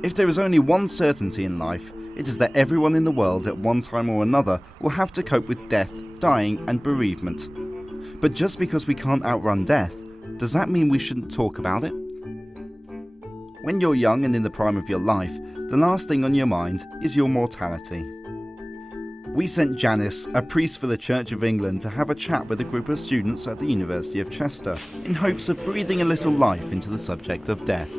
If there is only one certainty in life, it is that everyone in the world at one time or another will have to cope with death, dying and bereavement. But just because we can't outrun death, does that mean we shouldn't talk about it? When you're young and in the prime of your life, the last thing on your mind is your mortality. We sent Janice, a priest for the Church of England, to have a chat with a group of students at the University of Chester in hopes of breathing a little life into the subject of death.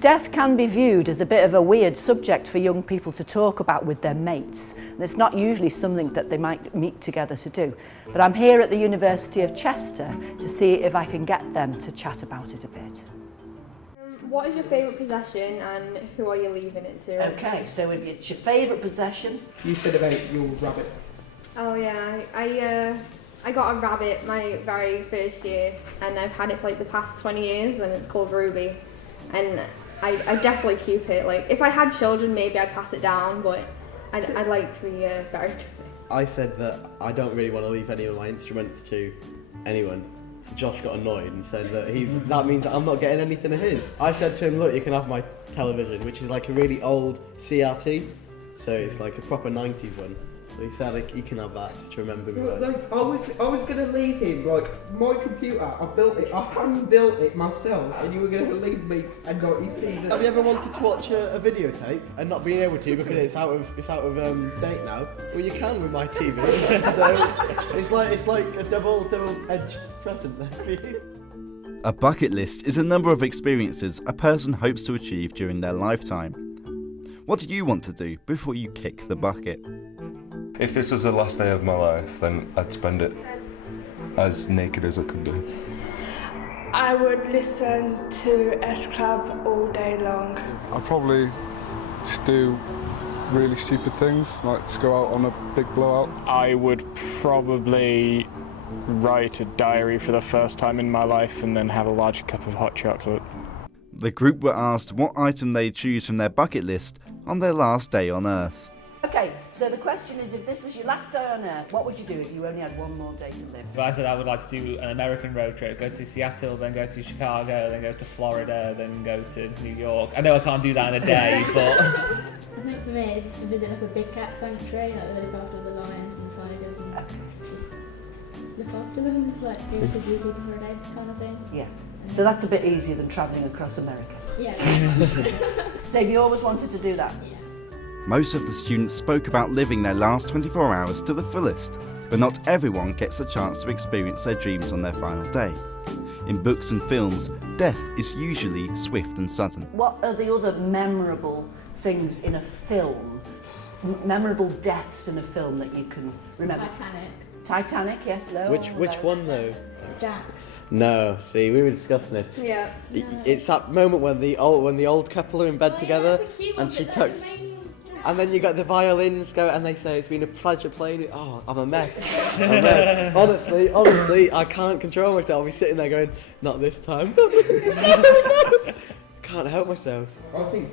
Death can be viewed as a bit of a weird subject for young people to talk about with their mates. And it's not usually something that they might meet together to do. But I'm here at the University of Chester to see if I can get them to chat about it a bit. What is your favourite possession and who are you leaving it to? Okay, so if it's your favourite possession... You said about your rabbit. Oh yeah, I got a rabbit my very first year and I've had it for like the past 20 years and it's called Ruby. And I definitely keep it. Like if I had children maybe I'd pass it down, but I'd like to be buried. I said that I don't really want to leave any of my instruments to anyone. So Josh got annoyed and said that that means that I'm not getting anything of his. I said to him, look, you can have my television, which is like a really old CRT, so it's like a proper 90s one. So he said like, you can have that just to remember me. Like, I was gonna leave him, like my computer, I hand built it myself, and you were gonna leave me and got his TV. Have you ever wanted to watch a videotape and not being able to because it's out of date now? Well, you can with my TV. So it's like a double-edged present there for you. A bucket list is a number of experiences a person hopes to achieve during their lifetime. What do you want to do before you kick the bucket? If this was the last day of my life, then I'd spend it as naked as I could be. I would listen to S Club all day long. I'd probably just do really stupid things, like just go out on a big blowout. I would probably write a diary for the first time in my life and then have a large cup of hot chocolate. The group were asked what item they'd choose from their bucket list on their last day on Earth. Okay, so the question is, if this was your last day on Earth, what would you do if you only had one more day to live? I said I would like to do an American road trip, go to Seattle, then go to Chicago, then go to Florida, then go to New York. I know I can't do that in a day, but... I think for me it's just to visit like a big cat sanctuary, like they look after the lions and tigers and just look after them, just like do like a zookeeping for a day kind of thing. Yeah. So that's a bit easier than travelling across America. Yeah. So have you always wanted to do that? Yeah. Most of the students spoke about living their last 24 hours to the fullest, but not everyone gets the chance to experience their dreams on their final day. In books and films, death is usually swift and sudden. What are the other memorable things in a film, memorable deaths in a film that you can remember? Titanic, yes, no. Which one though? Jack's. No, see, we were discussing this. Yeah. It's that moment when the old couple are in bed together, and she tucks. And then you got the violins go, and they say it's been a pleasure playing it. Oh, I'm a mess. Honestly, I can't control myself. I'll be sitting there going, not this time. Can't help myself. I think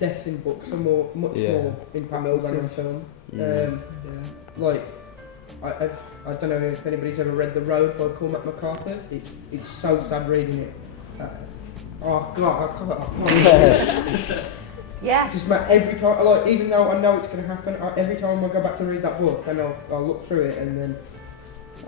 deaths in books are much more impactful than in film. Like, I don't know if anybody's ever read The Road by Cormac McCarthy. It's so sad reading it. Oh God, I can't. Yeah. Just every time, like even though I know it's going to happen, every time I go back to read that book, and I'll look through it, and then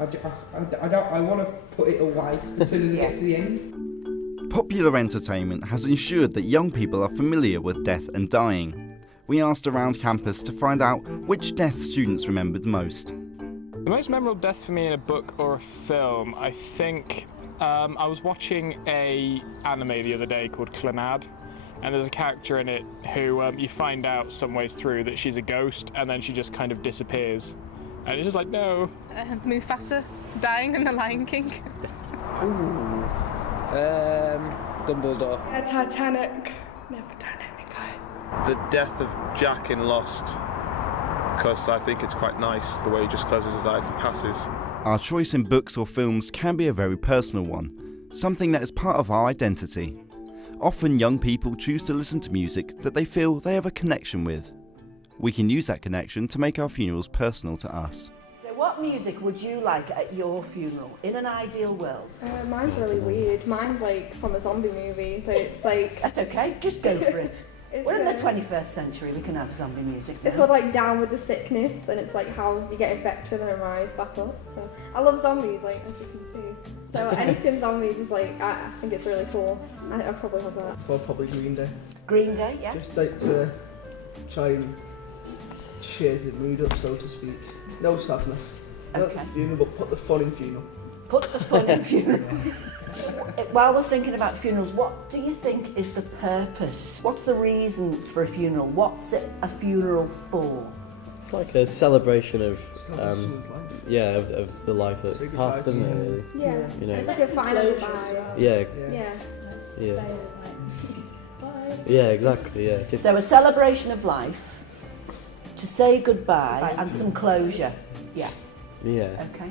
I want to put it away as soon as I get to the end. Popular entertainment has ensured that young people are familiar with death and dying. We asked around campus to find out which death students remembered most. The most memorable death for me in a book or a film, I think I was watching a anime the other day called Clannad. And there's a character in it who you find out some ways through that she's a ghost, and then she just kind of disappears. And it's just like, no. Mufasa dying in The Lion King. Ooh. Dumbledore. Titanic. Never done any guy. The death of Jack in Lost, because I think it's quite nice the way he just closes his eyes and passes. Our choice in books or films can be a very personal one, something that is part of our identity. Often young people choose to listen to music that they feel they have a connection with. We can use that connection to make our funerals personal to us. So what music would you like at your funeral, in an ideal world? Mine's really weird. Mine's like from a zombie movie, so it's like... That's okay, just go for it. It's, We're in the 21st century, we can have zombie music now. It's called like Down with the Sickness, and it's like how you get infected and then rise back up. So I love zombies, like as you can see. So anything zombies is like, I think it's really cool. I'll probably have that. Well, probably Green Day. Green Day, yeah. Just like to try and cheer the mood up, so to speak. No sadness. Okay. Not funeral, but put the fun in funeral. Put the fun in funeral. While we're thinking about funerals, what do you think is the purpose? What's the reason for a funeral? What's it a funeral for? It's like a celebration of, Celebration of life. yeah, of the life that's Say goodbye passed, to isn't it? you. Really. Yeah. You know. It's like a final closure goodbye. as well. Yeah. Yeah. Just Yeah. say like, bye. Yeah, exactly. Yeah. Just So a celebration of life, to say goodbye and some closure. Yeah, yeah. okay.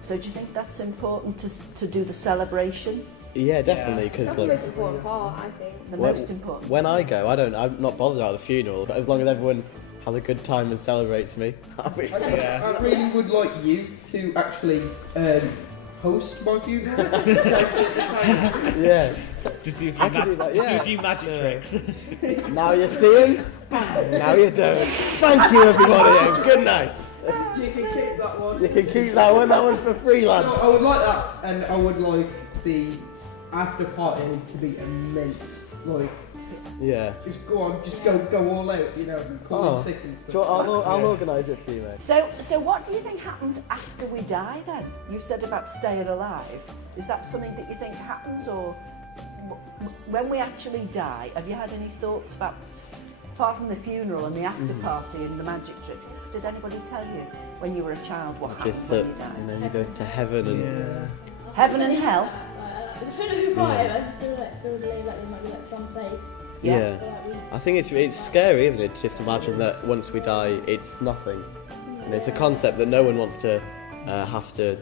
So do you think that's important to do the celebration? Yeah, definitely. Because That's the most important part, I think. The Well, most important. when I go, I'm not bothered about the funeral, but as long as everyone has a good time and celebrates me, I'll be. I really would like you to actually host my funeral. Yeah. Just do a I few, could do that, just do yeah. a few magic tricks. Now you see him. Now you don't. Thank you, everybody, and good night. You can keep that one. You can keep that one. That one for free, lads. So I would like that, and I would like the after party to be immense. Like, Yeah. just go on, just go all out, you know, and call Oh. in sick and stuff. Sure, I'll organise it for you, mate. So what do you think happens after we die then? You said about staying alive. Is that something that you think happens, or when we actually die, have you had any thoughts about, apart from the funeral and the after party and the magic tricks, did anybody tell you when you were a child what happens Just when you die? you know, you go to heaven and Heaven and hell? I don't know why, I just feel believe that there might be like some place. yeah. But, like, I think it's scary, isn't it? To just imagine that once we die, it's nothing. And it's a concept that no one wants to have to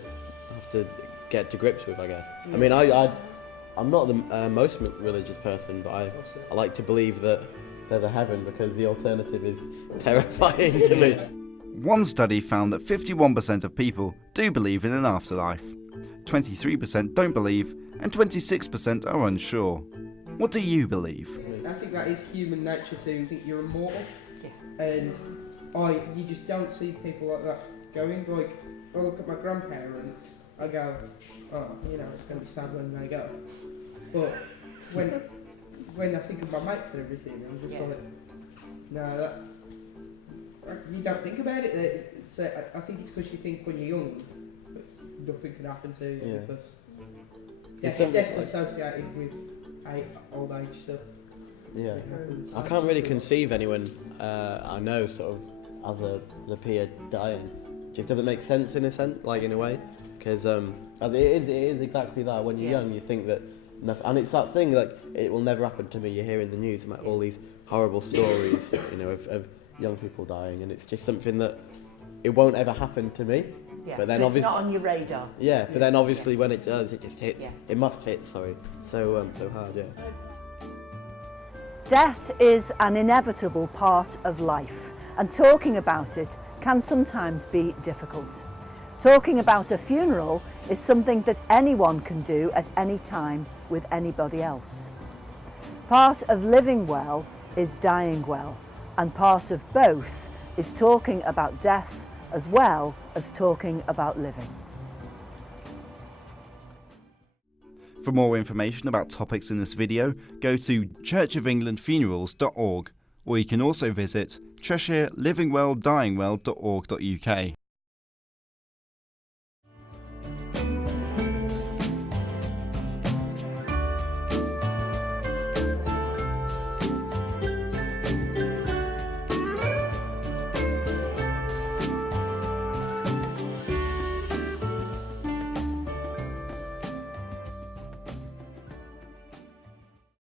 get to grips with, I guess. I mean, I'm not the most religious person, but I like to believe that there's a heaven because the alternative is terrifying to me. One study found that 51% of people do believe in an afterlife, 23% don't believe, and 26% are unsure. What do you believe? I think that is human nature to think you're immortal. Yeah. And you just don't see people like that going. Like, I look at my grandparents, I go, oh, you know, it's going to be sad when they go. But when I think of my mates and everything, I'm just like, no, you don't think about it. I think it's because you think when you're young, but nothing can happen to you because death's associated with old age stuff. Yeah. I can't really conceive anyone I know sort of as a peer dying. Just doesn't make sense in a sense, like in a way, because it is exactly that. When you're young, you think that nothing, and it's that thing like it will never happen to me. You hear in the news about all these horrible stories, you know, of young people dying, and it's just something that it won't ever happen to me. Yeah. But then so it's obviously not on your radar. Yeah, but then obviously when it does, it just hits. Yeah. It must hit. Sorry, so hard. Yeah. Death is an inevitable part of life, and talking about it can sometimes be difficult. Talking about a funeral is something that anyone can do at any time with anybody else. Part of living well is dying well, and part of both is talking about death as well as talking about living. For more information about topics in this video, go to churchofenglandfunerals.org, or you can also visit CheshireLivingWellDyingWell.org.uk.